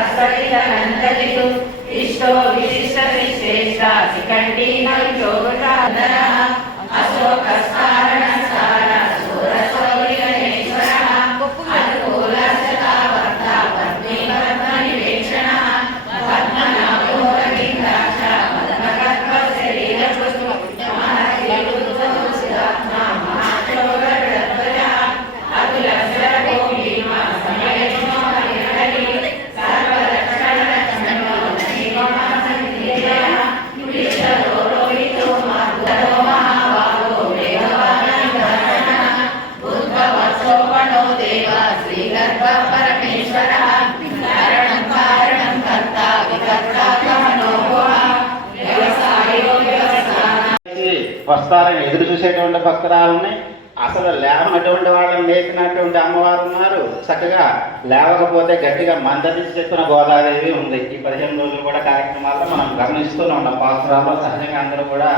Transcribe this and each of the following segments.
सहस्रलितनन्दलितु इष्टो विशिष्टविश्रेष्टा शिखण्डीनं योगसाधनः వస్తారని ఎదురు చూసేటువంటి భక్తురాలని అసలు లేవనటువంటి వాళ్ళని లేచినటువంటి అమ్మవారు ఉన్నారు. చక్కగా లేవకపోతే గట్టిగా మందరించి చెప్పిన గోదాదేవి ఉంది. ఈ పదిహేను రోజులు కూడా కార్యక్రమాల్లో మనం గమనిస్తూనే ఉన్నాం. పాత్రలో సహజంగా అందరూ కూడా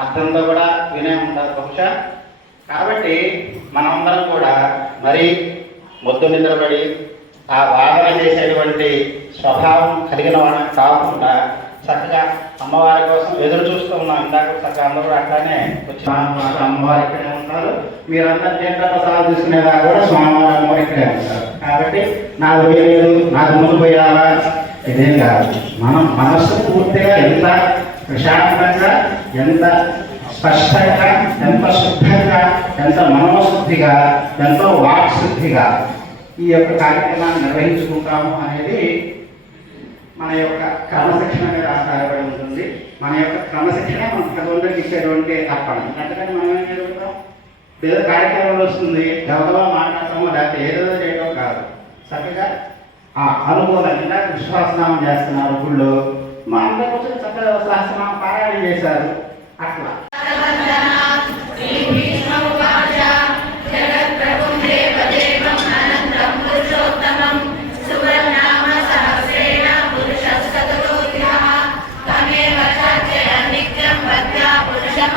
అర్థంతో కూడా వినే ఉంటారు బహుశా. కాబట్టి మనమందరం కూడా మరి మొద్దు నిద్రపడి ఆ వాదన చేసేటువంటి స్వభావం కలిగిన వాళ్ళని కాకుండా చక్కగా అమ్మవారి కోసం ఎదురు చూస్తూ ఉన్నాం. ఇందాక చక్కగా అందరూ అట్లానే వచ్చి మాకు అమ్మవారు ఇక్కడే ఉంటారు. మీరందరూ తీర్థ ప్రసాదం తీసుకునేదా కూడా స్వామివారి అమ్మవారు ఇక్కడే ఉంటారు. కాబట్టి నాకు వేయలేదు నాకు ముందు పోయాలా ఇదేం కాదు. మనం మనస్సు పూర్తిగా ఎంత ప్రశాంతంగా ఎంత స్పష్టంగా ఎంత శుద్ధంగా ఎంత మనోశుద్ధిగా ఎంతో వాక్శుద్ధిగా ఈ యొక్క కార్యక్రమాన్ని నిర్వహించుకుంటాము అనేది మన యొక్క క్రమశిక్షణ మీద ఆధారపడి ఉంటుంది. మన యొక్క క్రమశిక్షణ మన తల్లిదండ్రులకు ఇచ్చేటువంటి అర్పణ. అందుకని మనం ఏం జరుగుతాం ఏదో కార్యక్రమం వస్తుంది గౌరవ మాట్లాడటము లేకపోతే ఏదో చేయడం కాదు. చక్కగా ఆ అనుకూలంగా విశ్వాసనామం చేస్తున్నారు గుళ్ళు. మా అందరూ వచ్చి చక్కగా సహస్రనామం పారాయణ చేశారు. అట్లా.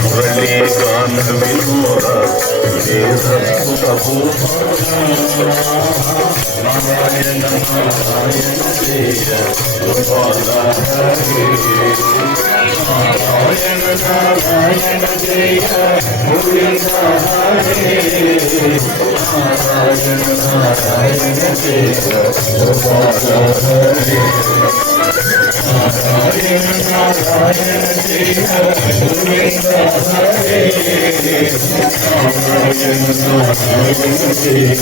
रली कान विनोरा నారాయణ జయ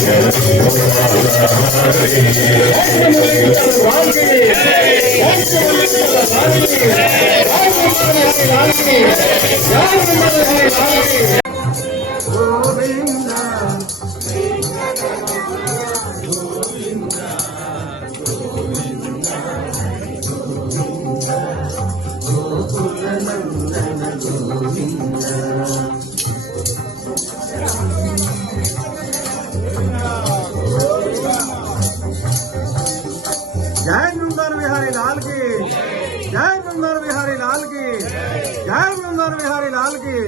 जय वृंदावन बिहारी लाल की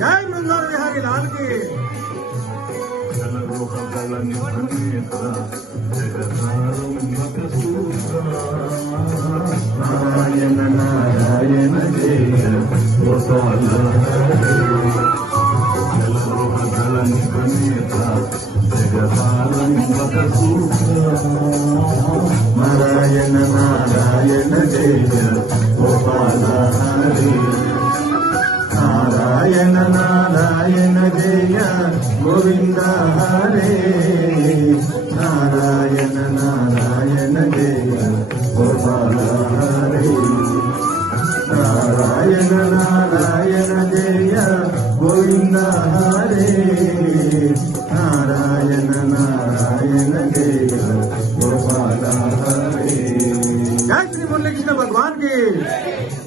जय वृंदावन बिहारी लाल की మోహగల నిపనేత జగదారుణ్యత సూత నారాయణ నారాయణ జయ గోపాల. జలమోహగల నిపనేత నారాయణ నారాయణ గోపాల. హరి నారాయణ నారాయణ గోవిందా Amém.